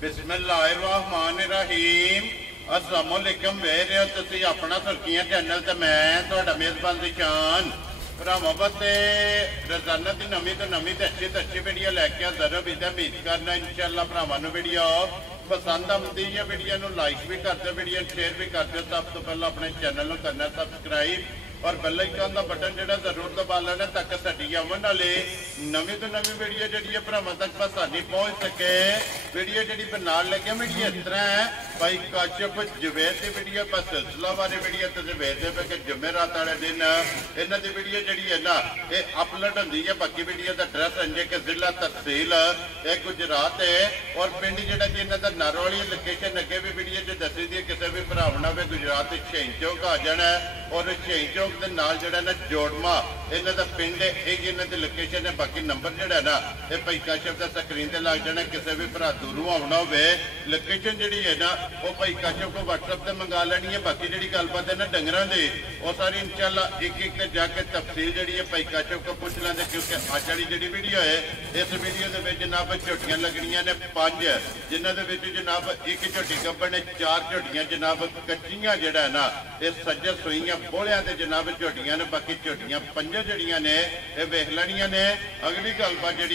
बिस्मिल्लाहिर्रहमानिर्रहीम अस्सलाम वालेकुम वेर हो तुसी अपना सुर्खियां चैनल ते मैं तुहाडा मेज़बान दिशान भरावां वास्ते रोजाना की नवीं तो अच्छी वीडियो लैके हाज़र हो। उम्मीद करना इंशाअल्लाह भरावां नूं वीडियो पसंद आती है। वीडियो नूं लाइक भी कर दो, वीडियो शेयर भी कर दो। सब तो पहले अपने चैनल नूं करना सब्सक्राइब और बेल आइकन का बटन जो जरूर दबा लेना ताकि साडी आवन वाली नवीं तो नवीं वीडियो जी भरावां तक आसानी पहुँच सके। वीडियो जी बनाने लगे वीडियो इस तरह है भाई काशिफ जुबैर की वीडियो पर सिलसिला वाली वीडियो तुम वेखते पे कि जुमेरात वाले दिन इन्हों की वीडियो जी है ना ये अपलोड होंगी है। बाकी वीडियो का एड्रैस अंजे कि जिला तहसील गुजरात है और पिंड जोड़ा जी इन्हों का नारोवाली लोकेशन अगे भी वीडियो जो दसी दी किसी भी भरावना भी गुजरात शहीद चौक आ जाना है और शहीद चौक के नाल जोड़ा ना जोड़मा इन्हों का पिंड है ये इन्हों की लोकेशन है। बाकी नंबर जोड़ा ना ये भाई काशिफ का स्क्रीन से लग जाना। किसी भी भरा दूरों आना हो लोकेशन जी है ना वो भाई काशिफ को व्हाट्सएप से मंगा लेनी है। बाकी जी गलबात है ना डंगर की वो सारी इंशाअल्लाह एक एक जाके तफसील जी है भाई काशिफ को पूछ लेंगे क्योंकि अज वाली जी वीडियो है इस वीडियो के जनाब झोटियां लगनियां ने 5 जिन्हों के जनाब एक झोटी गब्बन ने 4 झोटियां जनाब कच्चियां जड़ा है ना ये सज्जर सुइयां बोलियां ते जनाब झोटियां ने। बाकी झोटियां 5 जड़ियां ने ये वेख लैनियां ने। अगली गलबात जी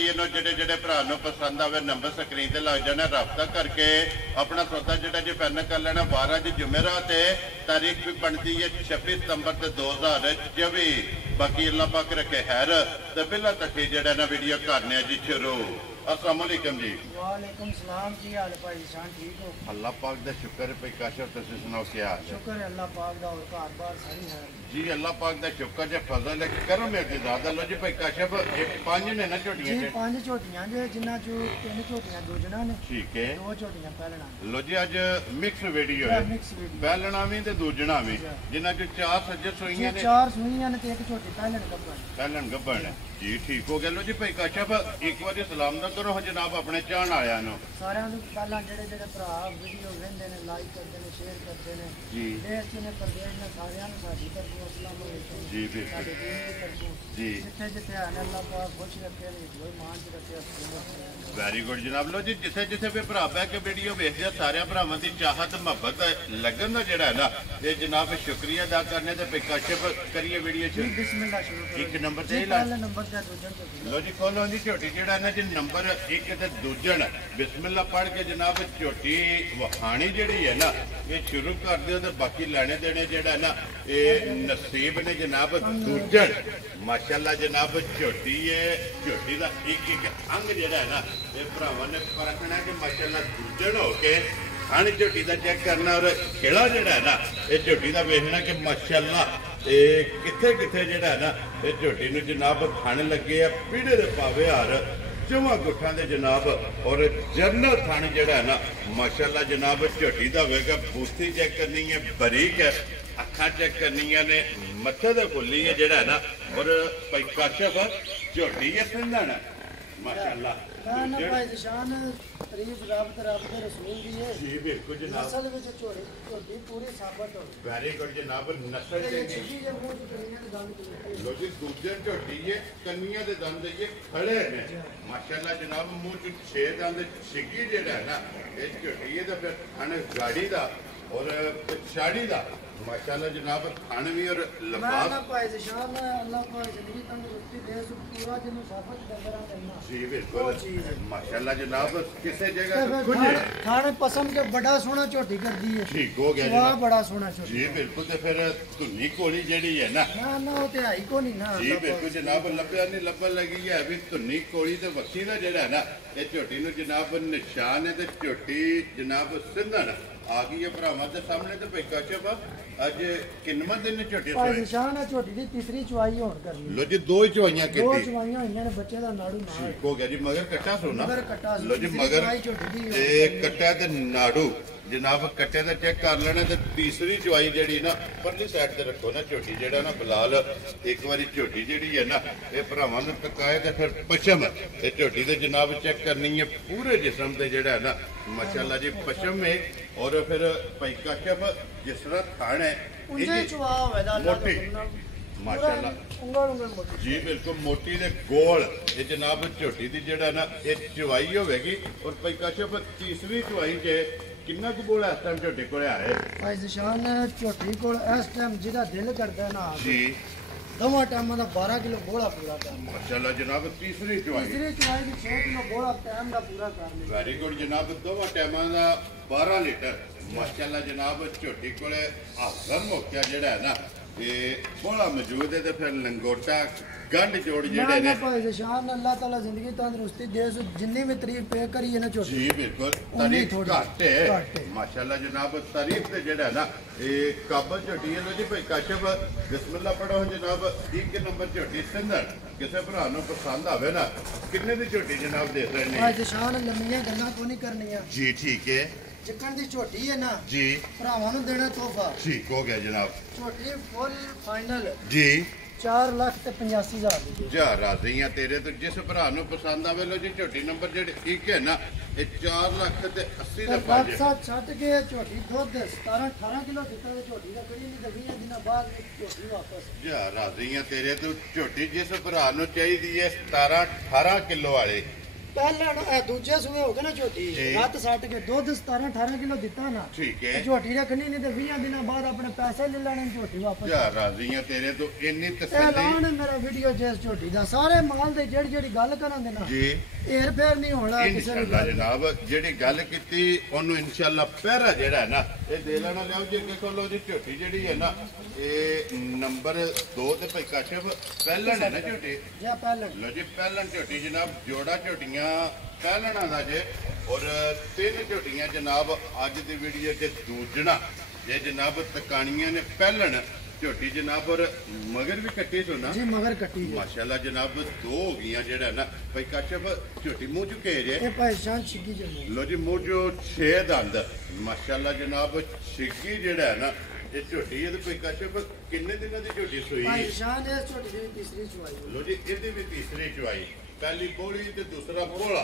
जेडे भरा पसंद आवे नंबर स्क्रीन से लग जाना रब्ता करके अपना सौदा जो जी पैन कर लेना। 12 जुमेरात है तारीख भी बनती है 26 सितंबर 2024। बाकी अल्लाह पाक रखे खैर तो बिला तक जड़ा ना वीडियो करने जी शुरू। अस्सलाम वालेकुम जी। वालेकुम सलाम जी। हाल भाई शान ठीक हो? अल्लाह पाक दा शुक्र है। भाई काशिफ तुसीं सुनाओ क्या हाल? शुक्र है अल्लाह पाक दा और घर बार सारी है जी। अल्लाह पाक दा शुक्र है फजल है करम है ज्यादा। लो जी भाई काशिफ ये 5 ने ना झोटियां जी 5 झोटियां जे जिन्ना जो 3 झोटियां दूजना ने ठीक है 2 झोटियां पहलना। लो जी अज मिक्स वीडियो है पहलना भी ते दूजना भी जिन्ना जो 4 सज्जर सुइयां ने 4 सुइयां ने ते एक झोटी पहलन गब्बन है जी। ठीक हो गया। लो जी भाई काशिफ एक बार सलाम ना करो जनाब अपने चाहन आया नो सारे पहला जेडे जेडे भरा वीडियो वेंदे ने लाइक करते ने शेयर करते ने जी देश ने प्रदेश ने सारे साडी तरफ अस्सलाम वालेकुम जी बिल्कुल साडे दीन की तरफ जी जिथे जिथे आने अल्लाह पाक खुश रखे कोई मान च रखे। वेरी गुड जनाब। लो जी जिथे जिथे भी भरा बह के वीडियो वेखदे सारे भरावां दी चाहत मुहब्बत लगन दा जेड़ा है ना ये जनाब शुक्रिया अदा करने ते काशिफ करिए वीडियो शुरू। बिस्मिल्लाह शुरू करो। एक नंबर ते पहला नंबर ते दूजन लो जी खोलो जी झोटी जेड़ा ना जी नंबर 1 ते दूजन बिस्मिल्लाह पढ़ के जनाब झोटी वखाणी जेड़ी है ना ये शुरू कर दियो ते बाकी लेने देने जेड़ा ना ये नसीब ने जनाब दूजन माशाअल्लाह जनाब झोटी है। झोटी का एक एक अंग जेड़ा है ना ये भरावां ने परखना कि माशाअल्लाह दूजन हो के खान झोटी का चेक करना और खेड़ा जेड़ा है ना ये झोटी का वेखना कि माशाअल्लाह किथे किथे जेड़ा है ना ये झोटी नूं जनाब खान लगे है पीढ़े दे पावे हार चौवां गुट्ठां दे जनाब और जरनल थान जेड़ा है ना माशाअल्लाह जनाब झोटी दा होगा। बूस्ती चेक करनी है बरीक है अखा चेक करनी ने मथे दे फुल्ली है जेड़ा है ना और भाई काशिफ झोटी है सिंधन माशाअल्लाह ना भाई निशान तारीफ रब दे रसूल दी है जी बिल्कुल जनाब। नस्ल विच झोटी पूरी साबित हो वेरी गुड जनाब। नस्ल चंगी जे मुंह च कन्नियां दे दंद लो जी दूजे झोटी है कन्नियां दे दंद ये खड़े ने माशाअल्लाह जनाब मुंह च 6 दंद छिगी जेड़ा है ना ये झोटी है तो फिर खाने गाड़ी दा और पिछाड़ी दा माशाअल्लाह जनाब खान भी और लिबास भाई निशान अल्लाह पाक जिंदगी तंदुरुस्ती दे सु पूरा दिन साबित करना करना जी बिल्कुल माशाअल्लाह जनाब किसी जगह कुछ खाने पसंद के बड़ा सोना झोटी कर दी है। ठीक हो गया वाह बड़ा सोना झोटी जी बिल्कुल। तो फिर धुनी कोली जेड़ी है ना ना वो ते आई को नहीं ना जी बिल्कुल जनाब लभया नहीं लभन लगी है अभी धुनी कोली ते वसी दा जेड़ा है ना ये झोटी नूं जनाब निशान है ते झोटी जनाब सिंधन आ गई है भरावां दे सामने ते भाई काशिफ अज किन्नवां दिन झोटी भाई निशान है झोटी दी तीसरी चवाई होण करनी। लो जी 2 चवाइयां कीती 2 चवाइयां होईयां ने बच्चे दा नाड़ू नाल हो गया जी मगर कट्टा सोना लो जी तीसरी मगर चवाई झोटी दी ते कट्टा ते नाड़ू जनाब कट्टे का चेक कर लेना तो तीसरी चवाई जी ना परली साइड से रखो ना झोटी जेड़ा ना फिलहाल एक बार झोटी जी है ना ये भरावां नूं टकाए तो फिर पछम ये झोटी तो जनाब चेक करनी है पूरे जिसम से जेड़ा है ना माशाअल्लाह जी पछम है और फिर भाई काशिफ जिस तरह थान है मोटी माशाल्लाह ਉਂਗਲ ਮੋਟੀ जी बिल्कुल मोटी ने गोल ये जनाब झोटी दी जेड़ा ना ये चवाई होगी और भाई काशफ तीसरी चवाई च किन्ना कुछ बोला इस टाइम झोटी को आए ਭਾਈ ਜ਼ਸ਼ਾਨ ਝੋਟੀ ਕੋਲ ਇਸ ਟਾਈਮ ਜਿਹਦਾ ਦਿਲ ਕਰਦਾ ਨਾ जी ਦੋਵਾਂ ਟਾਈਮਾਂ ਦਾ 12 ਕਿਲੋ ਗੋਲਾ ਪੂਰਾ ਕਰਨਾ माशाल्लाह जनाब तीसरी चवाई ਤੀਸਰੀ ਚਵਾਈ ਦੀ 6 ਕਿਲੋ ਗੋਲਾ ਟਾਈਮ ਦਾ ਪੂਰਾ ਕਰ ਲਿਆ ਵੈਰੀ ਗੁੱਡ ਜਨਾਬ ਦੋਵਾਂ ਟਾਈਮਾਂ ਦਾ 12 ਲੀਟਰ ਮਾਸ਼ਾਅੱਲਾ ਜਨਾਬ ਝੋਟੀ ਕੋਲੇ ਆਜ਼ਮ ਮੌਕਿਆ ਜਿਹੜਾ ਹੈ ਨਾ ਇਹ ਬੋਲਾ ਮੌਜੂਦ ਹੈ ਤੇ ਫਿਰ ਲੰਗੋਟਾ ਗੰਢ ਜੋੜ ਜਿਹੜੇ ਨੇ ਭਾਈ ਜ਼ਸ਼ਾਨ ਅੱਲਾਹ ਤਾਲਾ ਜ਼ਿੰਦਗੀ ਤੰਦਰੁਸਤੀ ਦੇ ਜਿੰਨੀ ਵੀ ਤਾਰੀਫ ਪੇ ਕਰੀਏ ਨਾ ਝੋਟੀ ਜੀ ਬਿਲਕੁਲ ਤਾਰੀਫ ਘੱਟ ਹੈ ਮਾਸ਼ਾਅੱਲਾ ਜਨਾਬ ਤਾਰੀਫ ਤੇ ਜਿਹੜਾ ਨਾ ਇਹ ਕਾਬਲ ਝੋਟੀ ਹੈ ਲੋ ਜੀ ਭਾਈ ਕਾਸ਼ਫ ਬਿਸਮਿਲ੍ਲਾ ਪੜੋ ਜਨਾਬ 1 ਨੰਬਰ ਝੋਟੀ ਸਿੰਦਰ ਕਿਸੇ ਭਰਾ ਨੂੰ ਪਸੰਦ ਆਵੇ ਨਾ ਕਿੰਨੇ ਦੀ ਝੋਟੀ ਜਨਾਬ ਦੇ ਰਹੇ ਨੇ ਭਾਈ ਜ਼ਸ਼ਾਨ ਲੰਮੀਆਂ ਗੱਲਾਂ ਕੋਈ ਨਹੀਂ ਕਰਨੀਆਂ ਜੀ ਠੀਕ ਹੈ ਚਿਕਨ ਦੀ ਝੋਟੀ ਹੈ ਨਾ ਜੀ ਭਰਾਵਾਂ ਨੂੰ ਦੇਣਾ ਤੋਹਫਾ ਠੀਕ ਹੋ ਗਿਆ ਜਨਾਬ ਝੋਟੀ ਫੁੱਲ ਫਾਈਨਲ ਜੀ 4,85,000 ਦੀ ਜਾ ਰਾਜ਼ੀਆਂ ਤੇਰੇ ਤੋਂ ਜਿਸ ਭਰਾ ਨੂੰ ਪਸੰਦ ਆਵੇ ਲੋ ਜੀ ਝੋਟੀ ਨੰਬਰ ਜਿਹੜੇ 1 ਹੈ ਨਾ ਇਹ 4 ਲੱਖ ਤੇ 80 ਦਾ ਬਾਦ ਪਾਜੇ ਸਾਥ ਛੱਡ ਕੇ ਝੋਟੀ ਦੁੱਧ 17-18 ਕਿਲੋ ਦਿੱਤਾ ਤੇ ਝੋਟੀ ਦਾ ਕੜੀ ਨਹੀਂ ਤੇ 20 ਦਿਨਾਂ ਬਾਅਦ ਝੋਟੀ ਵਾਪਸ ਜਾ ਰਾਜ਼ੀਆਂ ਤੇਰੇ ਤੋਂ ਝੋਟੀ ਜਿਸ ਭਰਾ ਨੂੰ ਚਾਹੀਦੀ ਹੈ 17-18 ਕਿਲੋ ਵਾਲੇ ਪਹਿਲਾਂ ਦੂਜੇ ਸੂਏ ਹੋ ਗਏ ਨਾ ਝੋਟੀ ਜੀ। ਰਾਤ ਸੱਟ ਕੇ ਦੁੱਧ 17-18 ਕਿਲੋ ਦਿੱਤਾ ਨਾ ਠੀਕ ਹੈ ਤੇ ਝੋਟੀ ਰੱਖਣੀ ਨਹੀਂ ਤੇ 20 ਦਿਨਾਂ ਬਾਅਦ ਆਪਣੇ ਪੈਸੇ ਲੈ ਲੈਣੇ ਝੋਟੀ ਵਾਪਸ ਜਾ ਰਾਜ਼ੀਆਂ ਤੇਰੇ ਤੋਂ ਇੰਨੀ ਇਹ ਤਸੱਲੀ ਐਲਾਨ ਹੈ ਮੇਰਾ ਵੀਡੀਓ ਜਿਸ ਝੋਟੀ ਦਾ ਸਾਰੇ ਮਾਲ ਦੇ ਜਿਹੜੀ ਗੱਲ ਕਰਾਂਗੇ ਨਾ ਜੀ ਏਰ ਫੇਰ ਨਹੀਂ ਹੋਣਾ ਕਿਸੇ ਵੀ ਇਨਸ਼ਾਅੱਲਾ ਗੱਲ ਦਾ। ਜਨਾਬ ਜਿਹੜੀ ਗੱਲ ਕੀਤੀ ਉਹਨੂੰ ਇਨਸ਼ਾਅੱਲਾ ਪਹਿਰਾ ਜਿਹੜਾ ਹੈ ਨਾ ਇਹ ਦੇ ਲੈਣਾ ਲਿਆਓ ਜੀ ਅੱਗੇ ਕੋਲੋਂ ਜੀ ਝੋਟੀ ਜਿਹੜੀ ਹੈ ਨਾ ਇਹ ਨੰਬਰ 2 ਤੇ ਭਾਈ ਕਾਸ਼ਫ ਪਹਿਲਣ ਹੈ ਨਾ ਝੋਟੀ ਜਾਂ ਪਹਿਲਾਂ ਲੋ ਜੀ ਪਹਿਲਣ ਝੋਟੀ ਜਨਾਬ ਜੋੜਾ ਝੋਟੀਆਂ ਪਹਿਲਣਾ ਦਾ ਜੇ ਔਰ 3 ਝੋਟੀਆਂ ਜਨਾਬ ਅੱਜ ਦੀ ਵੀਡੀਓ 'ਚ ਦੂਜਣਾ ਜੇ ਜਨਾਬ ਤਕਾਣੀਆਂ ਨੇ ਪਹਿਲਣ ਝੋਟੀ ਜਨਾਬ ਔਰ ਮਗਰ ਵੀ ਕੱਟੀ ਸੋ ਨਾ ਜੀ ਮਗਰ ਕੱਟੀ ਜੀ ਮਾਸ਼ਾਅੱਲਾ ਜਨਾਬ 2 ਹੋ ਗਈਆਂ ਜਿਹੜਾ ਨਾ ਭਾਈ ਕਾਸ਼ਫ ਝੋਟੀ ਮੂੰਹ ਚੁੱਕੇ ਜੇ ਇਹ ਪਹਿਚਾਨ ਛਿੱਗੀ ਜੰਮੂ ਲੋ ਜੀ ਮੂੰਹ ਜੋ 6 ਦੰਦ ਮਾਸ਼ਾਅੱਲਾ ਜਨਾਬ ਛਿੱਗੀ ਜਿਹੜਾ ਹੈ ਨਾ ਇਹ ਝੋਟੀ ਇਹਦੇ ਕੋਈ ਕਾਸ਼ਫ ਕਿੰਨੇ ਦਿਨਾਂ ਦੀ ਝੋਟੀ ਸੋਈ ਭਾਈ ਸ਼ਾਨ ਇਸ ਝੋਟੀ ਦੀ ਤੀਸਰੀ ਚੁਆਈ ਹੋਈ। ਲੋ ਜੀ ਇਹਦੇ ਵੀ ਤੀਸਰੀ ਚੁਆਈ ਪਹਿਲੀ ਬੋਲੀ ਤੇ ਦੂਸਰਾ ਬੋਲਾ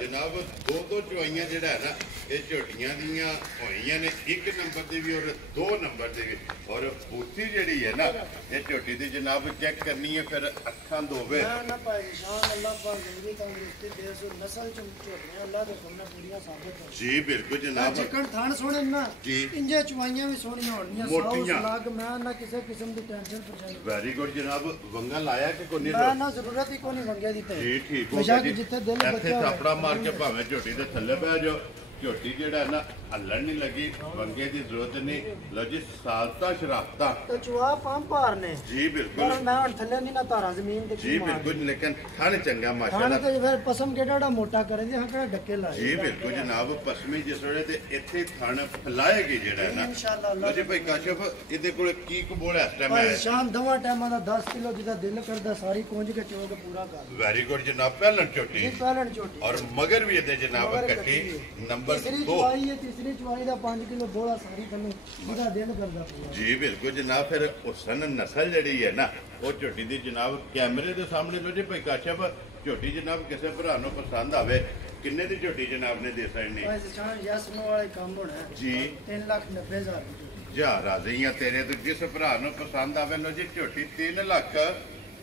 ਜਨਾਬ ਦੋ ਚੁਆਈਆਂ ਜਿਹੜਾ ਹੈ ਨਾ ਇਹ ਝੋਟੀਆਂ ਦੀਆਂ ਹੋਈਆਂ ਨੇ 1 ਨੰਬਰ ਦੀ ਵੀ ਔਰ 2 ਨੰਬਰ ਦੀ ਵੀ ਔਰ ਬੂਥੀ ਜਿਹੜੀ ਹੈ ਨਾ ਇਹ ਝੋਟੀ ਦੀ ਜਨਾਬ ਚੈੱਕ ਕਰਨੀ ਹੈ ਫਿਰ ਅੱਖਾਂ ਦੋਵੇ ਨਾ ਭਾਈ ਸ਼ਾਨ ਅੱਲਾਹ ਪਾਕ ਜ਼ਿੰਦਗੀ ਤੰਦਰੁਸਤੀ ਦੇ ਸੋ ਨਸਲ ਚ ਝੋਟੀਆਂ ਅੱਲਾਹ ਦੇ ਹੁਕਮ ਨਾਲ ਪੂਰੀਆਂ ਸਾਬਤ ਹੋ ਜੀ ਬਿਲਕੁਲ ਜਨਾਬ ਚਿਕਨ ਥਾਣ ਸੋਹਣੇ ਨਾ ਜੀ। ਇੰਜੇ ਚੁਆਈਆਂ ਵੀ ਸੋਹਣੀਆਂ ਹੋਣਗੀਆਂ ਮੋਟੀਆਂ। ਲੱਗ ਮੈਂ ਨਾ ਕਿਸੇ ਕਿਸਮ ਦੀ ਟੈਨਸ਼ਨ ਪਰੇਸ਼ਾਨੀ ਵੈਰੀ ਗੁੱਡ ਜਨਾਬ ਵੰਗਾ ਲਾਇਆ ਕਿ ਕੋਈ ਮੈਂ ਨਹੀਂ ਨਾ ਜ਼ਰੂਰਤ ਹੀ ਕੋਈ ਨਹੀਂ ਮੰਗਿਆ ਦੀ ਤੇ ਜੀ ਠੀਕ ਹੋ ਬੇਸ਼ੱਕ ਗਿਆ ਜੀ ਜਿੱਥੇ ਦਿਲ ਇੱਥੇ ਬੱਚਾ ਹੋਵੇ। ਥਾਪੜਾ ਮਾਰ ਕੇ ਭਾਵੇਂ ਝੋਟੀ ਦੇ ਥੱਲੇ ਬਹਿ ਜਾਓ ਝੋਟੀ ਜਿਹੜਾ ਹੈ ਨਾ ਹੱਲਣ ਨਹੀਂ ਲੱਗੀ ਵੰਗੇ ਦੀ ਜ਼ਰੂਰਤ ਨਹੀਂ ਲੋ ਜੀ ਸਾਲਤਾ ਸ਼ਰਾਬਤਾ ਤੇ ਚੁਆ ਪੰਪ ਭਾਰ ਨੇ ਜੀ ਪਰ ਬਿਲਕੁਲ ਮੈਂ ਹੁਣ ਥੱਲੇ ਨਹੀਂ ਨਾ ਧਾਰਾਂ ਜ਼ਮੀਨ ਤੇ ਜੀ ਬਿਲਕੁਲ ਲੇਕਿਨ ਥਣ ਚੰਗਾ ਖਾਣ ਮਾਸ਼ਾਅੱਲਾ ਤੇ ਫਿਰ ਪਸਮ ਕਿਹੜਾ ਮੋਟਾ ਕਰੇ ਜੀ ਹਾਂ ਕਿਹੜਾ ਡੱਕੇ ਲਾਏ ਜੀ ਬਿਲਕੁਲ ਜਨਾਬ ਪਸਮੀ ਜਿਸ ਵੇਲੇ ਤੇ ਇੱਥੇ ਥਣ ਫਲਾਏਗੀ ਜਿਹੜਾ ਹੈ ਨਾ ਇਨਸ਼ਾਅੱਲਾ ਲੋ ਜੀ ਭਾਈ ਕਾਸ਼ਫ ਇਹਦੇ ਕੋਲ ਕੀ ਕਬੂਲ ਹੈ ਇਸ ਟਾਈਮ ਭਾਈ ਹੈ ਸ਼ਾਮ ਦਵਾ ਟਾਈਮਾਂ ਦਾ 10 ਕਿਲੋ ਜਿਹਦਾ ਦਿਲ ਕਰਦਾ ਸਾਰੀ ਕੁੰਜ ਕੇ ਚੋਗ ਪੂਰਾ ਕਰ ਵੈਰੀ ਗੁੱਡ ਜਨਾਬ ਪਹਿਲਣ ਇਹ ਝੋਟੀ ਪਹਿਲਣ ਝੋਟੀ ਔਰ ਮਗਰ ਵੀ ਇਹਦੇ ਜਨਾਬ ਮਗਰ ਕੱਟੀ ਕੱਟੀ ਨੰਬਰ ਤੀਸਰੀ 2 ਚੁਆਈ ਹੈ ਤੀਸਰੀ ਚੁਆਈ ਦਾ 5 ਕਿਲੋ ਬੋਲਾ ਸਾਰੀ ਥੱਲੇ ਜਿਹਦਾ ਦਿਲ ਕਰਦਾ ਪੂਰਾ ਜੀ ਬਿਲਕੁਲ ਜਨਾਬ ਫਿਰ ਹੁਸਨ ਨਸਲ ਜਿਹੜੀ ਹੈ ਨਾ ਉਹ ਝੋਟੀ ਦੀ ਜਨਾਬ ਕੈਮਰੇ ਦੇ ਸਾਹਮਣੇ ਲੋ ਜੀ ਭਾਈ ਕਾਸ਼ਫ ਝੋਟੀ ਜਨਾਬ ਕਿਸੇ ਭਰਾ ਨੂੰ ਪਸੰਦ ਆਵੇ ਕਿੰਨੇ ਦੀ ਝੋਟੀ ਜਨਾਬ ਨੇ ਦੇ ਸਕਣੀ ਭਾਈ ਸ਼ਾਨ ਯਸ ਨੋ ਵਾਲੇ ਕੰਮ ਹੋਣਾ ਹੈ। ਜੀ 3,90,000 ਦੀ ਝੋਟੀ। ਜਾ ਰਾਜ਼ੀਆਂ ਤੇਰੇ ਤੋਂ ਜਿਸ ਭਰਾ ਨੂੰ ਪਸੰਦ ਆਵੇ ਲੋ ਜੀ ਝੋਟੀ 3 ਲੱਖ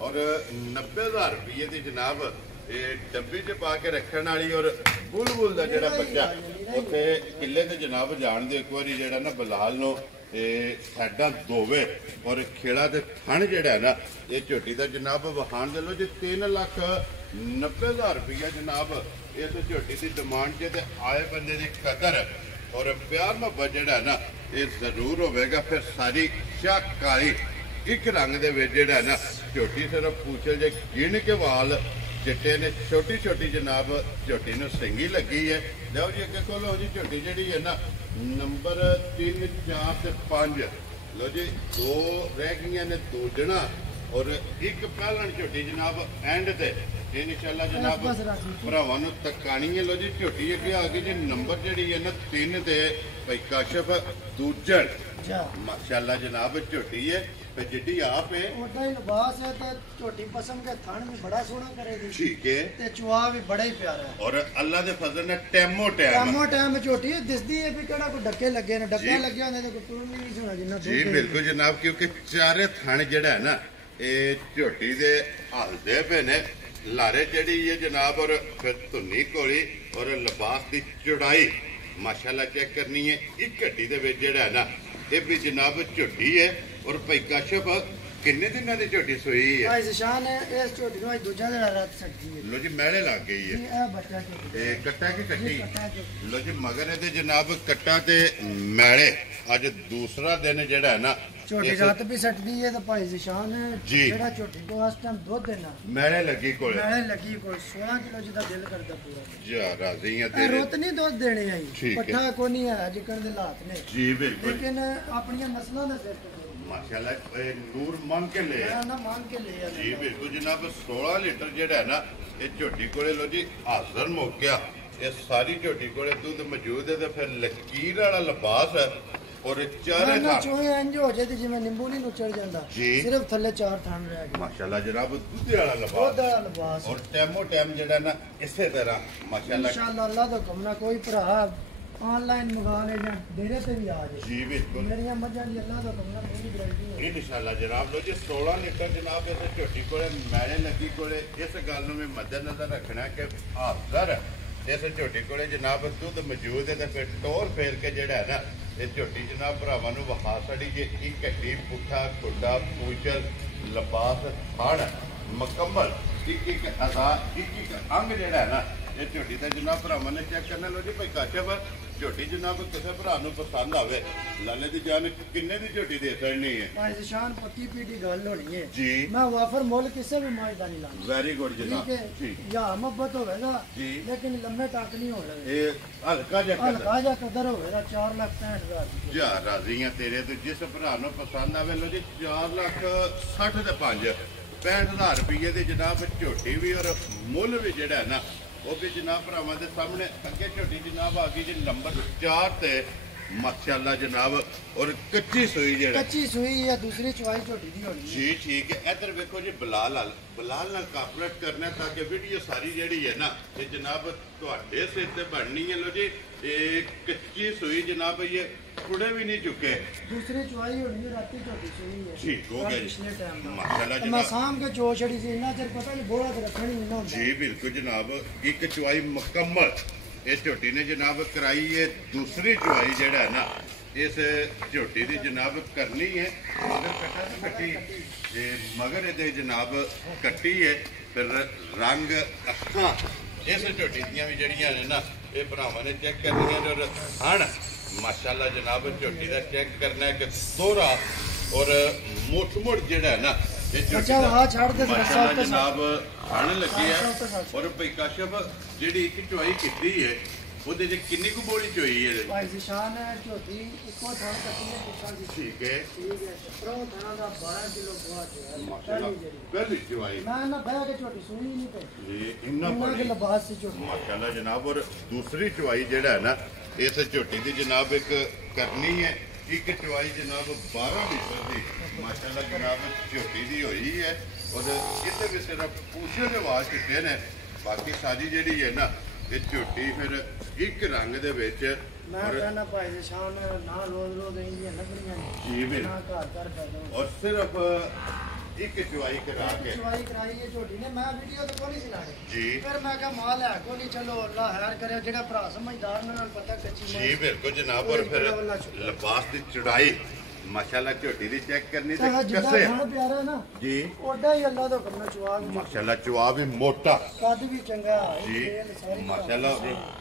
ਔਰ 90,000 ਰੁਪਏ ਦੀ ਜਨਾਬ ਇਹ ਡੱਬੀ 'ਚ ਪਾ ਕੇ ਰੱਖਣ ਵਾਲੀ ਔਰ ਬੁਲਬੁਲ ਦਾ ਜਿਹੜਾ ਬੱਚਾ ਉੱਥੇ ਕਿੱਲੇ ਤੇ ਜਨਾਬ ਜਾਣ ਦੇ ਇੱਕ ਵਾਰੀ ਜਿਹੜਾ ਨਾ ਬਲਾਲ ਨੂੰ ਇਹ ਸਾਡਾ ਦੋਵੇ ਔਰ ਖੇੜਾ ਤੇ ਥਣ ਜਿਹੜਾ ਹੈ ਨਾ ਇਹ ਝੋਟੀ ਦਾ ਜਨਾਬ ਵਹਾਨ ਦੇ ਲੋ ਜੀ 3,90,000 ਰੁਪਇਆ ਜਨਾਬ ਇਹ ਤੇ ਝੋਟੀ ਦੀ ਡਿਮਾਂਡ 'ਚ ਤੇ ਆਏ ਬੰਦੇ ਦੀ ਕਦਰ ਔਰ ਪਿਆਰ ਮੁਹੱਬਤ ਜਿਹੜਾ ਨਾ ਇਹ ਜ਼ਰੂਰ ਹੋਵੇਗਾ ਫਿਰ ਸਾਰੀ ਸ਼ੱਕ ਕਾਲੀ ਇੱਕ ਰੰਗ ਦੇ ਵਿੱਚ ਜਿਹੜਾ ਨਾ ਝੋਟੀ ਸਿਰਫ ਪੂਛਲ ਜੇ ਗਿਣ ਕੇ ਵਾਲ ਚਿੱਟੇ ਨੇ ਛੋਟੀ ਛੋਟੀ ਜਨਾਬ ਝੋਟੀ ਨੂੰ ਸਿੰਗੀ ਲੱਗੀ ਹੈ ਲਓ ਜੀ ਅੱਗੇ ਕੋਲ ਜੀ ਝੋਟੀ ਜਿਹੜੀ ਹੈ ਨਾ ਨੰਬਰ 3 4 ਤੇ 5 ਲਓ ਜੀ 2 ਰਹਿ ਗਈਆਂ ਨੇ ਦੂਜਣਾ ਔਰ ਇੱਕ ਪਹਿਲਣ ਝੋਟੀ ਜਨਾਬ ਐਂਡ ਤੇ ਇਨਸ਼ਾਅੱਲਾ ਜਨਾਬ ਭਰਾਵਾਂ ਨੂੰ ਤਕਾਣੀ ਹੈ ਲਓ ਜੀ ਝੋਟੀ ਅੱਗੇ ਆ ਗਈ ਜੀ ਨੰਬਰ ਜਿਹੜੀ ਹੈ ਨਾ 3 ਤੇ ਭਾਈ ਕਾਸ਼ਫ ਦੂਜਣ ਜਾ ਮਾਸ਼ਾਅੱਲਾ ਜਨਾਬ ਝੋਟੀ ਹੈ ਤੇ ਜਿੱਡੀ ਆਪ ਹੈ ਉਹਦਾ ਹੀ ਲਿਬਾਸ ਹੈ ਤੇ ਝੋਟੀ ਪਸੰਦ ਕੇ ਥਣ ਵੀ ਬੜਾ ਸੋਹਣਾ ਕਰੇਗੀ ਠੀਕ ਹੈ ਤੇ ਚੁਆ ਵੀ ਬੜਾ ਹੀ ਪਿਆਰਾ ਹੈ ਔਰ ਅੱਲਾ ਦੇ ਫਜ਼ਲ ਨਾਲ ਟੈਮੋ ਟੈਮ ਟਾਮੋ ਟਾਈਮ ਝੋਟੀ ਇਹ ਦਿਸਦੀ ਹੈ ਵੀ ਕਿਹੜਾ ਕੋਈ ਡੱਕੇ ਲੱਗੇ ਨੇ ਡੱਕੇ ਲੱਗੇ ਹੁੰਦੇ ਤੇ ਕੋਈ ਟੁਰਨ ਨਹੀਂ ਸੋਣਾ ਜਿੰਨਾ ਜੀ ਬਿਲਕੁਲ ਜਨਾਬ ਕਿਉਂਕਿ ਚਾਰੇ ਥਣ ਜਿਹੜਾ ਹੈ ਨਾ ਇਹ ਝੋਟੀ ਦੇ ਹਲਦੇ ਪਏ ਨੇ ਲਾਰੇ ਜਿਹੜੀ ਹੈ ਜਨਾਬ। ਔਰ ਫਿਰ ਧੁੰਨੀ ਕੋਲੀ ਔਰ ਲਿਬਾਸ ਦੀ ਚੜਾਈ ਮਾਸ਼ਾਅੱਲਾ ਚੈੱਕ ਕਰਨੀ ਹੈ। ਇੱਕ ਘੱਟੀ ਦੇ ਵਿੱਚ ਜਿਹੜਾ ਹੈ ਨਾ ਇਹ ਵੀ ਜਨਾਬ ਝੋਟੀ ਹੈ। ਔਰ ਭਾਈ ਕਾਸ਼ਫ ਕਿੰਨੇ ਦਿਨਾਂ ਦੀ ਝੋਟੀ ਸੋਈ ਹੈ? ਭਾਈ ਜ਼ਸ਼ਾਨ ਇਸ ਝੋਟੀ ਨੂੰ ਅੱਜ ਦੂਜਾ ਦਿਨ ਰਾਤ ਸਕਦੀ ਹੈ। ਲੋ ਜੀ ਮੈਲੇ ਲੱਗ ਗਈ ਹੈ। ਇਹ ਬੱਚਾ ਝੋਟੀ ਇਹ ਕੱਟਾ ਕਿ ਕੱਟੀ? ਕੱਟਾ ਝੋਟੀ। ਲੋ ਜੀ ਮਗਰ ਇਹਦੇ ਜਨਾਬ ਕੱਟਾ ਤੇ ਮੈਲੇ ਅੱਜ ਦੂਸਰਾ ਦਿਨ ਜਿਹੜਾ ਹੈ ਨਾ ਝੋਟੀ ਰਾਤ ਵੀ ਸੱਟਦੀ ਹੈ ਤਾਂ ਭਾਈ ਜ਼ਸ਼ਾਨ ਜੀ। ਜਿਹੜਾ ਝੋਟੀ ਤੋਂ ਇਸ ਟਾਈਮ ਦੁੱਧ ਦੇਣਾ ਮੈਲੇ ਲੱਗੀ ਕੋਲੇ ਨਾਲੇ ਲੱਗੀ ਕੋਈ 16 ਕਿਲੋ ਜਿਹਦਾ ਦਿਲ ਕਰਦਾ ਪੂਰਾ। ਜਾ ਰਾਜ਼ੀ ਆ ਇਹ ਤੇਰੇ ਰੁੱਤ ਨਹੀਂ ਦੁੱਧ ਦੇਣੇ ਆਈ ਠੀਕ ਹੈ। ਪੱਠਾ ਕੋ ਨਹੀਂ ਹੈ ਜਿਕਣ ਦੇ ਹਾਲਾਤ ਨੇ ਜੀ ਬਿਲਕੁਲ ਲੇਕਿਨ ਆਪਣੀਆਂ ਨਸਲਾਂ ਦਾ ਸਿਰ ਤੇ ਮਾਸ਼ਾਅੱਲਾ ਇਹ ਨੂਰ ਮੰਗ ਕੇ ਲੈ ਮੈਂ ਨਾ ਮੰਨ ਕੇ ਲੈ ਆ ਜੀ ਬਿਲਕੁਲ ਜਨਾਬ 16 ਲੀਟਰ ਜਿਹੜਾ ਹੈ ਨਾ ਇਹ ਝੋਟੀ ਕੋਲੇ ਲੋ ਜੀ ਹਾਜ਼ਰ ਮੁੱਕਿਆ। ਇਹ ਸਾਰੀ ਝੋਟੀ ਕੋਲੇ ਦੁੱਧ ਮੌਜੂਦ ਹੈ ਤੇ ਫਿਰ ਲਕੀਰ ਵਾਲਾ ਲਿਬਾਸ ਹੈ ਔਰ ਚਾਰੇ ਨਾ ਥਾਂ ਚੋਏ ਇੰਜ ਹੋ ਜੇ ਤੇ ਜਿਵੇਂ ਨਿੰਬੂ ਨਹੀਂ ਨੁਚੜ ਜਾਂਦਾ ਜੀ। ਸਿਰਫ ਥੱਲੇ 4 ਥਾਂ ਰਹਿ ਗਏ ਮਾਸ਼ਾਅੱਲਾ ਜਨਾਬ ਦੁੱਧ ਵਾਲਾ ਉਹਦਾ ਲਿਬਾਸ ਲਿਬਾਸ ਔਰ ਟੈਮੋ ਟੈਮ ਜਿਹੜਾ ਨਾ ਇਸੇ ਤਰ੍ਹਾਂ ਮਾਸ਼ਾਅੱਲਾ ਇਨਸ਼ਾਅੱਲਾ ਅੱਲਾਹ ਦਾ ਹੁਕਮ ਨਾ ਕੋਈ ਭਰਾ ਆਨਲਾਈਨ ਮੰਗਾ ਲੈ ਜਾਂ ਡੇਰੇ ਤੇ ਵੀ ਆ ਜਾਏ। ਜੀ ਬਿਲਕੁਲ ਮੇਰੀਆਂ ਮੱਝਾਂ ਦੀ ਅੱਲਾਹ ਦਾ ਹੁਕਮ ਨਾ ਪੂਰੀ ਗਾਰੰਟੀ ਹੈ। ਇਨਸ਼ਾਅੱਲਾ ਜਨਾਬ ਲੋ ਜੀ 16 ਲੀਟਰ ਜਨਾਬ ਇਸ ਝੋਟੀ ਕੋਲੇ ਮੈਲੇ ਲੱਗੀ ਕੋਲੇ ਇਸ ਗੱਲ ਨੂੰ ਵੀ ਮੱਦੇਨਜ਼ਰ ਰੱਖਣਾ ਕਿ ਹਾਜ਼ਰ ਇਸ ਝੋਟੀ ਕੋਲੇ ਜਨਾਬ ਦੁੱਧ ਮੌਜੂਦ ਹੈ ਤੇ ਫਿਰ ਟੋਰ ਫੇਰ ਕੇ ਜਿਹੜਾ ਹੈ ਨਾ ਇਹ ਝੋਟੀ ਜਨਾਬ ਭਰਾਵਾਂ ਨੂੰ ਵਹਾ ਛੜੀ ਜੇ ਇੱਕ ਘੱਟੀ ਪੁੱਠਾ ਖੁੱਡਾ ਪੂਚਲ ਲਿਬਾਸ ਫੜ ਮੁਕੰਮਲ ਇੱਕ ਅਦਾ ਇੱਕ ਅੰਗ ਜਿਹੜਾ ਹੈ ਨਾ ਇਹ ਝੋਟੀ ਦਾ ਜਨਾਬ ਭਰਾਵਾਂ ਨੇ ਚੈੱਕ ਕਰਨਾ। ਲੋ ਜੀ ਭਾਈ ਕਾਸ਼ਫ ਝੋਟੀ ਜਨਾਬ ਕਿਸੇ ਭਰਾ ਨੂੰ ਪਸੰਦ ਆਵੇ ਲਾਲੇ ਦੀ ਜਾਨ ਕਿੰਨੇ ਦੀ ਝੋਟੀ ਦੇ ਸਕਣੀ ਹੈ? ਭਾਈ ਜ਼ਸ਼ਾਨ ਪੱਕੀ ਪੀਟੀ ਗੱਲ ਹੋਣੀ ਹੈ ਜੀ ਮੈਂ ਵਾਫਰ ਮੁੱਲ ਕਿਸੇ ਵੀ ਮਾਝ ਦਾ ਨਹੀਂ ਲਾਉਂਦਾ। ਵੈਰੀ ਗੁੱਡ ਜਨਾਬ ਠੀਕ ਹੈ ਠੀਕ ਜਾਂ ਮੁਹੱਬਤ ਹੋਵੇਗਾ ਜੀ। ਲੇਕਿਨ ਲੰਮੇ ਤੱਕ ਨਹੀਂ ਹੋ ਲਵੇ। ਇਹ ਹਲਕਾ ਜਿਹਾ ਕਲਰ ਹਲਕਾ ਜਿਹਾ ਕਦਰ ਹੋਵੇਗਾ 4,65,000 ਜਾ ਰਾਜ਼ੀਆਂ ਤੇਰੇ ਤੇ ਜਿਸ ਭਰਾ ਨੂੰ ਪਸੰਦ ਆਵੇ ਲੋ ਜੀ 4,60,000 ਦੇ 5 65,000 ਰੁਪਏ ਦੇ ਜਨਾਬ ਝੋਟੀ ਵੀ ਔਰ ਮੁੱਲ ਵੀ ਜਿਹੜਾ ਹੈ ਨਾ ਉਹ ਵੀ ਜਨਾਬ ਭਰਾਵਾਂ ਦੇ ਸਾਹਮਣੇ ਅੱਗੇ ਝੋਟੀ ਜਨਾਬ ਆ ਗਈ ਜੀ ਨੰਬਰ 4 ਤੇ ਮਾਸ਼ਾਅੱਲਾ ਜਨਾਬ ਔਰ ਕੱਚੀ ਸੂਈ ਜਿਹੜਾ ਕੱਚੀ ਸੂਈ ਹੈ ਦੂਸਰੀ ਚਵਾਈ ਝੋਟੀ ਦੀ ਹੋਣੀ ਹੈ। ਜੀ ਠੀਕ ਹੈ। ਇੱਧਰ ਵੇਖੋ ਜੀ ਬਲਾਲ ਨਾਲ ਕਾਪਰੇਟ ਕਰਨਾ ਤਾਂ ਕਿ ਵੀਡੀਓ ਸਾਰੀ ਜਿਹੜੀ ਹੈ ਨਾ ਇਹ ਜਨਾਬ ਤੁਹਾਡੇ ਸਿਰ ਤੇ ਬਣਨੀ ਹੈ। ਲੋ ਜੀ ਇਹ ਕੱਚੀ ਸੂਈ ਜਨਾਬ ਇਹ ਕੁੜੇ ਵੀ ਨਹੀਂ ਚੁੱਕੇ। ਦੂਸਰੀ ਚਵਾਈ ਹੋਣੀ ਹੈ ਰਾਤੀ ਝੋਟੀ ਸੂਈ ਹੈ ਠੀਕ ਹੋ ਗਿਆ ਜੀ। ਪਿਛਲੇ ਟਾਈਮ ਦਾ ਮਾਸ਼ਾਅੱਲਾ ਤੇ ਮੈਂ ਜਨਾਬ ਸਾਂਭ ਕੇ ਚੋ ਛੜੀ ਸੀ ਇੰਨਾ ਚਿਰ ਪਤਾ ਨਹੀਂ ਬੋੜਾ ਤੇ ਰੱਖਣੀ ਨਹੀਂ ਨਾ ਹੁੰਦਾ। ਜੀ ਬਿਲਕੁਲ ਜਨਾਬ ਇੱਕ ਚੁਆਈ ਮੁਕੰਮਲ ਇਹ ਝੋਟੀ ਨੇ ਜਨਾਬ ਕਰਾਈ ਹੈ। ਦੂਸਰੀ ਚੁਆਈ ਜਿਹੜਾ ਹੈ ਨਾ ਇਸ ਝੋਟੀ ਦੀ ਜਨਾਬ ਕਰਨੀ ਹੈ ਮਗਰ ਕੱਟਾ ਤੇ ਕੱਟੀ ਤੇ ਮਗਰ ਇਹਦੇ ਜਨਾਬ ਕੱਟੀ ਹੈ। ਫਿਰ ਰੰਗ ਅੱਖਾਂ ਇਸ ਝੋਟੀ ਦੀਆਂ ਵੀ ਜਿਹੜੀਆਂ ਨੇ ਨਾ ਇਹ ਭਰਾਵਾਂ ਨੇ ਚੈੱਕ ਕਰਨੀਆਂ ਨੇ। ਔਰ ਹਣ ਮਾਸ਼ਾਅੱਲਾ ਜਨਾਬ ਝੋਟੀ ਦਾ ਚੈੱਕ ਕਰਨਾ ਹੈ ਕਿ ਦੋਹਰਾ ਔਰ ਮੁੱਠ ਜਿਹੜਾ ਹੈ ਨਾ ਇਹ ਝੋਟੀ ਅੱਛਾ ਦਾ ਆ ਛੱਡ ਦੇ ਮਾਸ਼ਾਅੱਲਾ ਸਭ ਜਨਾਬ ਹਣ ਲੱਗੀ ਹੈ। ਤੋਂ ਔਰ ਭਾਈ ਕਾਸ਼ਫ ਜਿਹੜੀ ਇੱਕ ਚੁਆਈ ਕੀਤੀ ਹੈ ਉਹਦੇ 'ਚ ਕਿੰਨੀ ਕੁ ਬੋਲੀ ਚੋਈ ਹੈ? ਭਾਈ ਜ਼ਸ਼ਾਨ ਹੈ ਝੋਟੀ ਇੱਕੋ ਥਾਂ ਕੱਟੀ ਹੈ ਪੁੱਛਾਂ ਦੀ ਠੀਕ ਹੈ ਠੀਕ ਹੈ ਪਰੋਂ ਥਾਂ ਦਾ 12 ਕਿਲੋ ਗਵਾ ਹੈ ਮਾਸ਼ਾਅੱਲਾ ਪਹਿਲੀ ਚੁਆਈ ਮੈਂ ਨਾ ਬਹਿ ਕੇ ਝੋਟੀ ਸੂਈ ਨਹੀਂ ਪਈ ਜੀ ਇੰਨਾ ਇੰਨਾ ਕਿ ਬੜੀ ਲਿਬਾਸ ਸੀ ਝੋਟੀ ਮਾਸ਼ਾਅੱਲਾ ਜਨਾਬ। ਔਰ ਦੂਸਰੀ ਚੁਆਈ ਜਿਹੜਾ ਹੈ ਨਾ ਇਸ ਝੋਟੀ ਦੀ ਜਨਾਬ ਇੱਕ ਕਰਨੀ ਹੈ ਇੱਕ ਚੁਆਈ ਜਨਾਬ 12 ਲੀਟਰ ਦੀ ਮਾਸ਼ਾਅੱਲਾ ਜਨਾਬ ਝੋਟੀ ਦੀ ਹੋਈ ਹੈ। ਔਰ ਇਹਦੇ ਵਿੱਚ ਸਿਰਫ ਪੂਛੇ ਦੇ ਵਾਲ ਚਿੱਟੇ ਨੇ ਬਾਕੀ ਸਾਰੀ ਜਿਹੜੀ ਹੈ ਨਾ ਇਹ ਝੋਟੀ ਫਿਰ ਇੱਕ ਰੰਗ ਦੇ ਵਿੱਚ ਮੈਂ ਕਹਿੰਦਾ ਭਾਈ ਜ਼ਸ਼ਾਨ ਨਾ ਰੋਜ਼ ਰੋਜ਼ ਇੰਦੀਆਂ ਲੱਗਣੀਆਂ ਜੀ ਨੇ ਬਿਲਕੁਲ। ਨਾ ਘਰ ਘਰ ਪੈਦਾ ਔਰ ਸਿਰਫ ਇੱਕ ਚੁਆਈ ਕਰਾ ਕੇ ਚਵਾਈ ਕਰਾਈ ਹੈ ਝੋਟੀ ਨੇ ਮੈਂ ਵੀਡੀਓ ਤੇ ਕੋਈ ਨਹੀਂ ਚਲਾਣੀ ਜੀ ਫਿਰ ਮੈਂ ਕਿਹਾ ਮਾਲ ਹੈ ਕੋਈ ਨਹੀਂ ਚਲੋ ਅੱਲਾ ਹੈਰ ਕਰੇ ਜਿਹੜਾ ਭਰਾ ਸਮਝਦਾਰ ਨੇ ਨਾਲ ਪਤਾ ਕੱਚੀ ਜੀ ਬਿਲਕੁਲ ਜਨਾਬ। ਔਰ ਫਿਰ ਲਿਬਾਸ ਦੀ ਚੜਾਈ ਮਾਸ਼ਾਅੱਲਾ ਝੋਟੀ ਦੀ ਚੈੱਕ ਕਰਨੀ ਤੇ ਤਾਂ ਜਿੱਦਾਂ ਕਸੇ ਖਾਣ ਪਿਆਰਾ ਨਾ ਜੀ ਓਡਾ ਹੀ ਅੱਲਾ ਦਾ ਹੁਕਮ ਨਾਲ ਚਵਾ ਮਾਸ਼ਾਅੱਲਾ ਚੁਆ ਵੀ ਮੋਟਾ ਕੱਦ ਵੀ ਚੰਗਾ ਜੀ ਤੇਲ ਸਾਰੀ ਮਾਸ਼ਾਅੱਲਾ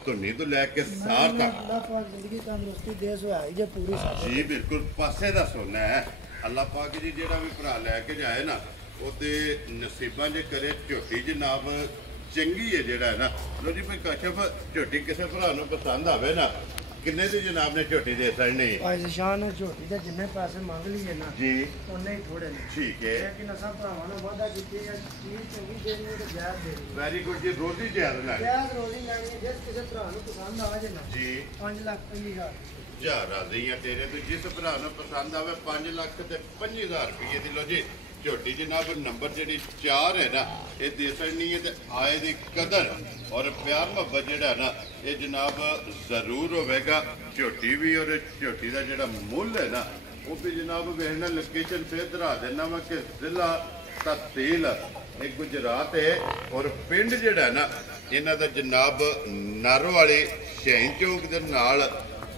ਧੁੰਨੀ ਤੋਂ ਲੈ ਕੇ ਸਾਰ ਤੱਕ ਅੱਲਾ ਪਾਕ ਜ਼ਿੰਦਗੀ ਤੰਦਰੁਸਤੀ ਦੇ ਸੋ ਹੈ ਜੇ ਪੂਰੀ ਸਾਡੇ ਜੀ ਬਿਲਕੁਲ ਪਾਸੇ ਦਾ ਸੋਨਾ ਹੈ। ਅੱਲਾਹ ਪਾਕ ਜੀ ਜਿਹੜਾ ਵੀ ਭਰਾ ਲੈ ਕੇ ਜਾਏ ਨਾ ਉਹਦੇ ਨਸੀਬਾਂ ਜੇ ਕਰੇ ਝੋਟੀ ਜਨਾਬ ਚੰਗੀ ਹੈ ਜਿਹੜਾ ਹੈ ਨਾ। ਲੋ ਜੀ ਭਾਈ ਕਾਸ਼ਫ ਝੋਟੀ ਕਿਸੇ ਭਰਾ ਨੂੰ ਪਸੰਦ ਆਵੇ ਨਾ ਕਿੰਨੇ ਦੀ ਜਨਾਬ ਨੇ ਝੋਟੀ ਦੇ ਸਕਣੀ? ਭਾਈ ਜ਼ਸ਼ਾਨ ਝੋਟੀ ਦੇ ਜਿੰਨੇ ਪੈਸੇ ਮੰਗ ਲਈਏ ਨਾ ਜੀ ਉਹਨੇ ਹੀ ਥੋੜੇ ਨੇ ਠੀਕ ਹੈ ਲੇਕਿਨ ਅਸਾਂ ਭਰਾਵਾਂ ਨੂੰ ਵਾਅਦਾ ਕੀਤੀ ਹੈ ਚੀਜ਼ ਚੰਗੀ ਦੇਣੀ ਹੈ ਤੇ ਜਾਇਜ਼ ਦੇਣੀ ਹੈ। ਵੈਰੀ ਗੁੱਡ ਜੀ। ਰੋਜ਼ੀ ਜ਼ਿਆਦਾ ਲੈ ਜਾਇਜ਼ ਰੋਜ਼ੀ ਲੈਣੀ ਹੈ ਜਿਸ ਕਿਸੇ ਭਰਾ ਨੂੰ ਪਸੰਦ ਆ ਜੇ ਨਾ ਜੀ 5,50,000 ਜਾ ਰਾਜ਼ੀ ਆ ਤੇਰੇ ਤੋਂ ਜਿਸ ਭਰਾ ਨੂੰ ਪਸੰਦ ਆਵੇ 5 ਲੱਖ ਤੇ 50,000 ਰੁਪਏ ਦੀ। ਲੋ ਜੀ ਝੋਟੀ ਜਨਾਬ ਨੰਬਰ ਜਿਹੜੀ 4 ਹੈ ਨਾ ਇਹ ਦੇ ਸਕਣੀ ਹੈ ਤੇ ਆਏ ਦੀ ਕਦਰ ਔਰ ਪਿਆਰ ਮੁਹੱਬਤ ਜਿਹੜਾ ਨਾ ਇਹ ਜਨਾਬ ਜ਼ਰੂਰ ਹੋਵੇਗਾ। ਝੋਟੀ ਵੀ ਔਰ ਝੋਟੀ ਦਾ ਜਿਹੜਾ ਮੁੱਲ ਹੈ ਨਾ ਉਹ ਵੀ ਜਨਾਬ ਵੇਖਣਾ ਲੋਕੇਸ਼ਨ ਫੇਰ ਧਰਾ ਦੇਣਾ ਵਾ ਕਿ ਜ਼ਿਲ੍ਹਾ ਤਹਿਸੀਲ ਇਹ ਗੁਜਰਾਤ ਹੈ ਔਰ ਪਿੰਡ ਜਿਹੜਾ ਨਾ ਇਹਨਾਂ ਦਾ ਜਨਾਬ ਨਾਰੋ ਵਾਲੇ ਸ਼ੈਨ ਚੌਂਕ ਦੇ ਨਾਲ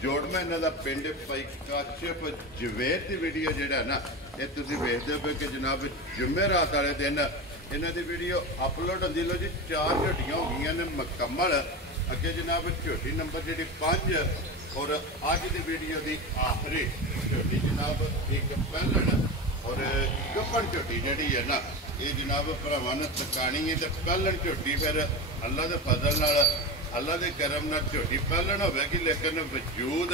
ਜੋੜਨਾ ਇਹਨਾਂ ਦਾ ਪਿੰਡ ਭਾਈ ਕਾਸ਼ਫ ਜਵੇਦ ਦੀ ਵੀਡੀਓ ਜਿਹੜਾ ਨਾ ਇਹ ਤੁਸੀਂ ਵੇਖਦੇ ਹੋ ਕਿ ਜਨਾਬ ਜੁਮੇਰਾਤ ਵਾਲੇ ਦਿਨ ਇਹਨਾਂ ਦੀ ਵੀਡੀਓ ਅਪਲੋਡ ਹੁੰਦੀ ਲੋ ਜੀ 4 ਝੋਟੀਆਂ ਹੋ ਗਈਆਂ ਨੇ ਮੁਕੰਮਲ ਅੱਗੇ ਜਨਾਬ ਝੋਟੀ ਨੰਬਰ ਜਿਹੜੀ 5 ਔਰ ਅੱਜ ਦੀ ਵੀਡੀਓ ਦੀ ਆਖਰੀ ਝੋਟੀ ਜਨਾਬ ਇੱਕ ਪਹਿਲਣ ਔਰ ਗੱਪਣ ਝੋਟੀ ਜਿਹੜੀ ਹੈ ਨਾ ਇਹ ਜਨਾਬ ਭਰਾਵਾਂ ਨੂੰ ਤਕਾਣੀ ਹੈ ਤੇ ਪਹਿਲਣ ਝੋਟੀ ਫਿਰ ਅੱਲਾ ਦੇ ਫਜ਼ਲ ਨਾਲ ਅੱਲਾ ਦੇ ਕਰਮ ਨਾਲ ਝੋਟੀ ਪਹਿਲਣ ਹੋਵੇਗੀ ਲੇਕਿਨ ਵਜੂਦ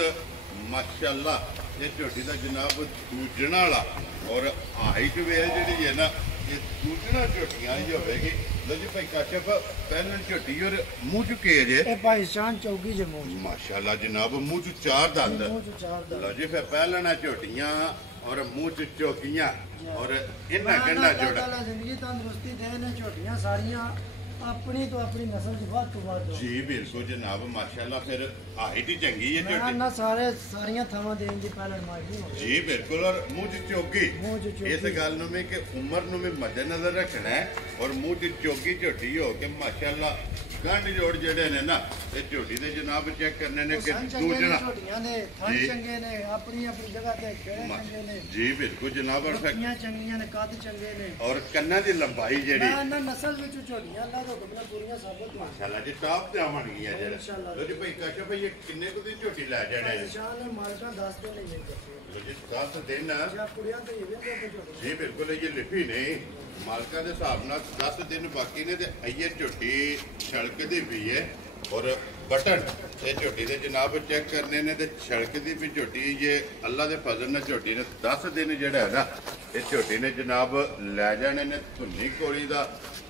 ਮਾਸ਼ਾਅੱਲਾ ਇਹ ਝੋਟੀ ਦਾ ਜਨਾਬ ਦੂਜਣਾ ਵਾਲਾ ਔਰ ਹਾਈਟ ਵੇਲ ਜਿਹੜੀ ਹੈ ਨਾ ਇਹ ਦੂਜਣਾ ਝੋਟੀਆਂ ਹੀ ਹੋਵੇਗੀ ਲੋ ਜੀ ਭਾਈ ਕਾਸ਼ਫ ਪਹਿਲਣ ਝੋਟੀ ਔਰ ਮੂੰਹ ਚੁੱਕੇ ਜੇ ਇਹ ਭਾਈ ਸ਼ਾਨ ਚੌਕੀ ਜਮੂ ਮਾਸ਼ਾਅੱਲਾ ਜਨਾਬ ਮੂੰਹ ਚ 4 ਦੰਦ ਮੂੰਹ ਚ 4 ਦਾ ਲੋ ਜੀ ਫਿਰ ਪਹਿਲਣਾ ਝੋਟੀਆਂ ਔਰ ਮੂੰਹ ਚ ਚੌਕੀਆਂ ਔਰ ਇਹਨਾਂ ਗੰਡਾ ਜੋੜਾ ਜ਼ਿੰਦਗੀ ਤੰਦਰੁਸਤੀ ਦੇ ਨੇ ਝੋਟੀਆਂ ਸਾਰੀਆਂ ਆਪਣੀ ਤੋਂ ਆਪਣੀ ਨਸਲ ਦੀ ਵੱਧ ਤੋਂ ਵੱਧ ਜੀ ਬਿਲਕੁਲ ਜਨਾਬ ਮਾਸ਼ਾਅੱਲਾ ਫਿਰ ਹਾਈਟ ਹੀ ਚੰਗੀ ਹੈ ਮੈਂ ਝੋਟੀ ਨਾ ਸਾਰੀਆਂ ਥਾਵਾਂ ਦੇਣ ਦੀ ਪਹਿਲਣ ਮਾਰਦੀ ਹਾਂ ਜੀ ਬਿਲਕੁਲ ਔਰ ਮੂੰਹ ਚ ਚੋਗੀ ਮੂੰਹ ਚ ਚੌਕੀ। ਇਸ ਗੱਲ ਨੂੰ ਵੀ ਕਿ ਉਮਰ ਨੂੰ ਵੀ ਮੱਦੇਨਜ਼ਰ ਰੱਖਣਾ ਹੈ ਔਰ ਮੂੰਹ ਚ ਚੋਗੀ ਝੋਟੀ ਹੋ ਕੇ ਮਾਸ਼ਾਅੱਲਾ ਗੰਢ ਜੋੜ ਜਿਹੜੇ ਨੇ ਨਾ ਇਹ ਝੋਟੀ ਦੇ ਜਨਾਬ ਚੈੱਕ ਕਰਨੇ ਨੇ ਕਿ ਸੰਨ ਚੰਗੇ ਨੇ ਦੂਜਣਾ ਝੋਟੀਆਂ ਨੇ ਥਣ ਜੀ। ਚੰਗੇ ਨੇ ਆਪਣੀ ਆਪਣੀ ਜਗ੍ਹਾ ਤੇ ਕਿਹੜੇ ਚੰਗੇ ਨੇ ਜੀ ਬਿਲਕੁਲ ਜਨਾਬ ਔਰ ਫਿਰ- ਝੋਟੀਆਂ ਚੰਗੀਆਂ ਨੇ ਕੱਦ ਚੰਗੇ ਨੇ ਔਰ ਕੰਨਾਂ ਦੀ ਲੰਬਾਈ ਜਿਹੜੀ ਮੈਂ ਨਾ ਨਸਲ ਵਿੱਚ ਝੋਟੀਆਂ ਅੱਲਾ ਦੇ ਹੁਕਮ ਨਾਲ ਪੂਰੀਆਂ ਸਾਬਤ ਹੋਈਆਂ ਮਾਸ਼ਾਅੱਲਾ ਜੀ ਟਾਪ ਤੇ ਆਵਣਗੀਆਂ ਜਿਹੜਾ ਇੰਸ਼ਾਅੱਲਾ। ਲੋ ਜੀ ਭਾਈ ਕਾਸ਼ਫ ਭਾਈ ਇਹ ਕਿੰਨੇ ਕੁ ਦੀ ਝੋਟੀ ਲੈ ਜਾਣੇ ਜੀ ਸ਼ਾਨ ਮਾਲਕਾਂ ਦੱਸਦੇ ਨੇ ਇਹ ਲੋ ਜੀ 10 ਦਿਨ ਜਾਂ ਕੁੜੀਆਂ ਤੇ ਇਹ ਵੀ ਝੋਟੀ ਜੀ ਬਿਲਕੁਲ ਇਹ ਲਿਖੀ ਨਹੀਂ ਮਾਲਕਾਂ ਦੇ ਹਿਸਾਬ ਨਾਲ 10 ਦਿਨ ਬਾਕੀ ਨੇ ਤੇ ਅਈਏ ਝੋਟੀ ਛਲਕਦੀ ਵੀ ਹੈ ਔਰ ਬਟਨ ਇਹ ਝੋਟੀ ਦੇ ਜਨਾਬ ਚੈੱਕ ਕਰਨੇ ਨੇ ਤੇ ਛਲਕਦੀ ਵੀ ਝੋਟੀ ਇਹ ਅੱਲਾ ਦੇ ਫਜ਼ਲ ਨਾਲ ਝੋਟੀ ਨੇ 10 ਦਿਨ ਜਿਹੜਾ ਹੈ ਨਾ ਇਹ ਝੋਟੀ ਨੇ ਜਨਾਬ ਲੈ ਜਾਣੇ ਨੇ ਧੁੰਨੀ ਕੋਲੀ ਦਾ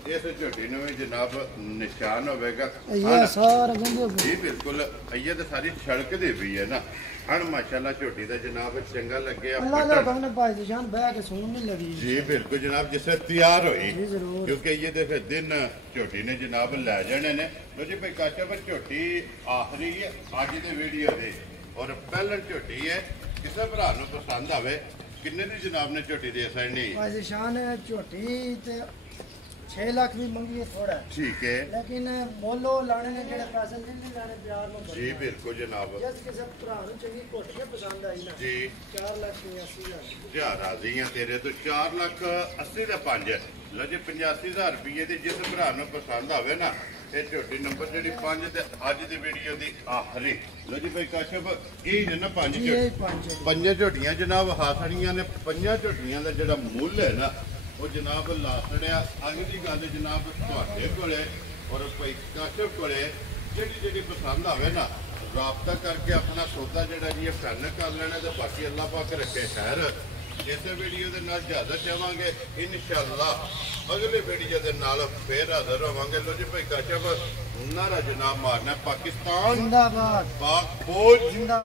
ਇਸ ਝੋਟੀ ਨੂੰ ਵੀ ਜਨਾਬ ਨਿਸ਼ਾਨ ਹੋਵੇਗਾ ਇਹ ਸਾਰਾ ਗੰਦੇ ਜੀ ਬਿਲਕੁਲ ਅਈਏ ਤੇ ਸਾਰੀ ਛਲਕਦੀ ਵੀ ਹੈ ਨਾ ਹਣ ਮਾਸ਼ਾਅੱਲਾ ਝੋਟੀ ਦਾ ਜਨਾਬ ਚੰਗਾ ਲੱਗਿਆ ਅੱਲਾ ਦੇ ਬਟਨ ਹੁਕਮ ਨਾਲ ਭਾਈ ਦੀ ਸ਼ਾਨ ਬਹਿ ਕੇ ਸੁਣ ਨਹੀਂ ਲੱਗੀ ਜੀ ਬਿਲकुल जनाब जिससे तैयार हुई जी जरूर क्योंकि ये देखे दिन झोटी ने जनाब लै जाने ने लो जी भाई काशा पर झोटी आखिरी है आज की वीडियो दे और पहलन झोटी है किसी भरा ਨੂੰ पसंद आवे किन्ने दी जनाब ने झोटी दे सकनी ਭਾਈ ਦੀ ਸ਼ਾਨ ਝੋਟੀ ਤੇ 6 ਲੱਖ ਵੀ ਮੰਗੀ ਹੈ ਥੋੜਾ ठीक है ਲੇਕਿਨ ਮੋਲੋ ਲਾਣੇ ਨੇ ਜਿਹੜੇ ਪੈਸੇ ਨਹੀਂ ਲਾਣੇ ਪਿਆਰ ਨੂੰ जी बिल्कुल जनाब ਜਿਸ ਕਿਸੇ ਭਰਾ ਨੂੰ ਚੰਗੀ ਘੁੱਟ ਕੇ ਪਸੰਦ ਆਈ ਨਾ जी 4 ਲੱਖ 80,000 ਜਾ ਰਾਜ਼ੀ ਆ ਤੇਰੇ ਤੋਂ 4 ਲੱਖ 80 ਦਾ 5 ਲੋ ਜੀ 85,000 ਰੁਪਏ ਦੀ ਜਿਸ ਭਰਾ ਨੂੰ ਪਸੰਦ ਆਵੇ ਨਾ ਇਹ ਝੋਟੀ ਨੰਬਰ ਜਿਹੜੀ 5 ਤੇ ਅੱਜ ਦੀ ਵੀਡੀਓ ਦੀ ਆਖਰੀ ਲੋ ਜੀ ਭਾਈ ਕਾਸ਼ਫ ਇਹ ਨੇ ਨਾ 5 ਜੀ ਝੋਟੀ ਇਹ 5 ਪੰਜਾਂ ਝੋਟੀਆਂ ਜਨਾਬ ਹਾਸੜੀਆਂ ਨੇ ਪੰਜਾਂ ਝੋਟੀਆਂ ਦਾ ਜਿਹੜਾ ਮੁੱਲ ਹੈ ਨਾ ਉਹ ਜਨਾਬ ਲਾਸੜਿਆ ਅਗਲੀ ਗੱਲ ਜਨਾਬ ਤੁਹਾਡੇ ਕੋਲੇ ਔਰ ਭਾਈ ਕਾਸ਼ਫ ਕੋਲੇ ਜਿਹੜੀ ਪਸੰਦ ਆਵੇ ਨਾ ਰਾਬਤਾ ਕਰਕੇ ਆਪਣਾ ਸੌਦਾ ਜਿਹੜਾ ਜੀ ਇਹ ਫਾਈਨਲ ਕਰ ਲੈਣਾ ਤੇ ਬਾਕੀ ਅੱਲਾਹ ਪਾਕ ਰੱਖੇ ਖੈਰ ਇਸੇ ਵੀਡੀਓ ਦੇ ਨਾਲ ਇਜਾਜ਼ਤ ਚਾਹਾਂਗੇ ਇਨਸ਼ਾਅੱਲਾ ਅਗਲੇ ਵੀਡੀਓ ਦੇ ਨਾਲ ਫੇਰ ਹਾਜ਼ਰ ਹੋਵਾਂਗੇ ਲੋ ਜੀ ਭਾਈ ਕਾਸ਼ਫ ਨਾਰਾ ਜਨਾਬ ਮਾਰਨਾ ਪਾਕਿਸਤਾਨ ਜ਼ਿੰਦਾਬਾਦ ਪਾਕ ਫੌਜ ਜ਼ਿੰਦਾ